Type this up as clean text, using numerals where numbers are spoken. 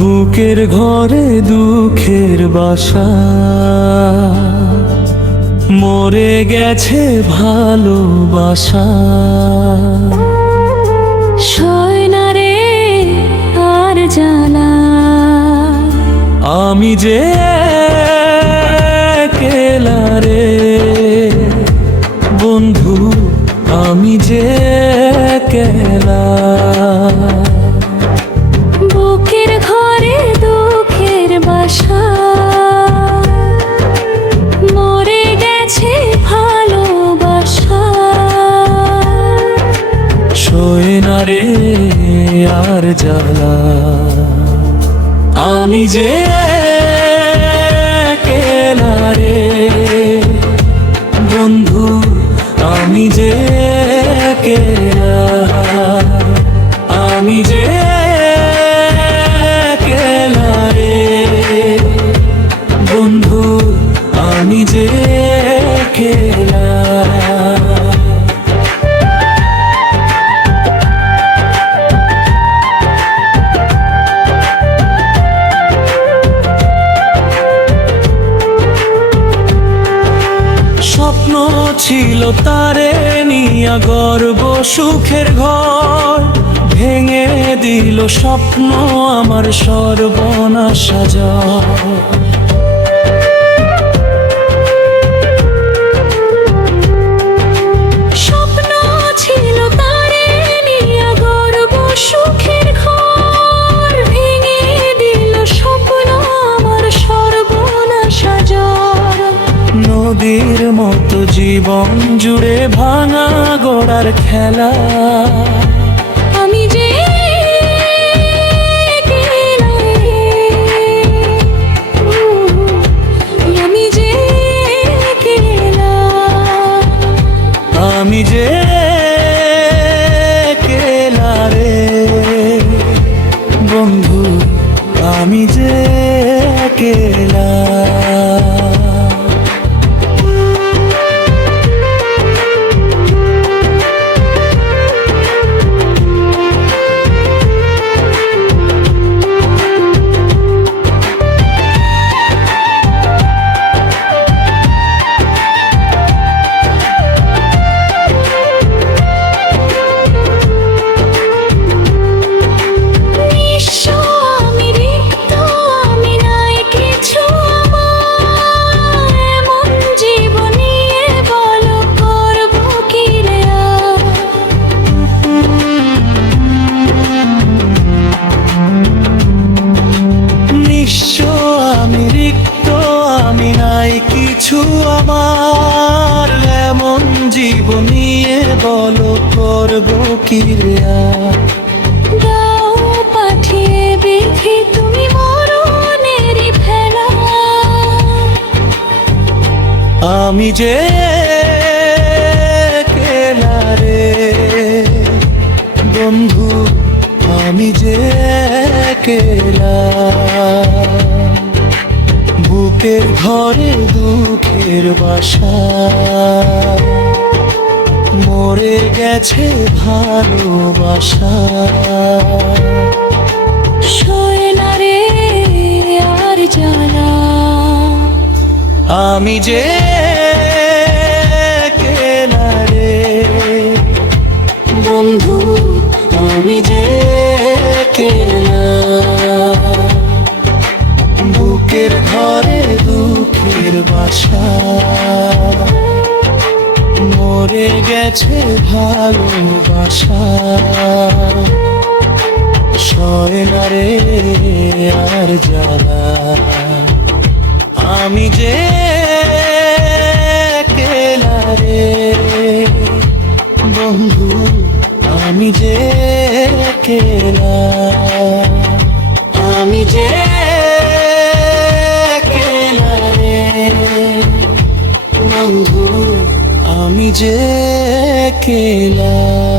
বুকের ঘরে দুঃখের বাসা, মরে গেছে ভালোবাসা। সয় না রে আর জ্বালা, আমি যে একলা রে বন্ধু, আমি যে একলা। বুকের ঘরে দুঃখের বাসা, মরে গেছে ভালোবাসা। সয় না রে আর জ্বালা, আমি যে একলা রে বন্ধু, আমি যে একলা। আমি যে একলা রে বন্ধু, আমি যে একলা। স্বপ্ন ছিল তারে নিয়া গর্ব সুখের ঘর, ভেঙে দিল স্বপ্ন আমার সর্বনাশা যায়। স্বপ্ন ছিল তারে নিয়া গর্ব সুখের ঘর, ভেঙে দিল স্বপ্ন আমার সর্বনাশা জ্বর। নদীর মতো জীবন জুড়ে ভাঙা গোড়ার খেলা, আমি যে একলা রে, আমি যে একলা। আমি যে একলা রে বন্ধু, আমি যে একলা। কিছু আমার এমন জীবন নিয়ে বলো করব কি রে। দাও পাঠিয়ে বিধি তুমি মরণের ফেলা, আমি যে একলা রে বন্ধু, আমি যে একলা। বুকের ঘরে দুঃখের বাসা, মরে গেছে ভালোবাসা। সয় না রে আর জ্বালা, আমি যে একলা রে বন্ধু, আমি যে একলা। বুকের ঘরে দুঃখের বাসা, মরে গেছে ভালোবাসা। সয় না রে আর জ্বালা, আমি যে একলা রে বন্ধু, আমি যে একলা। আমি যে একলা রে বন্ধু, আমি যে একলা।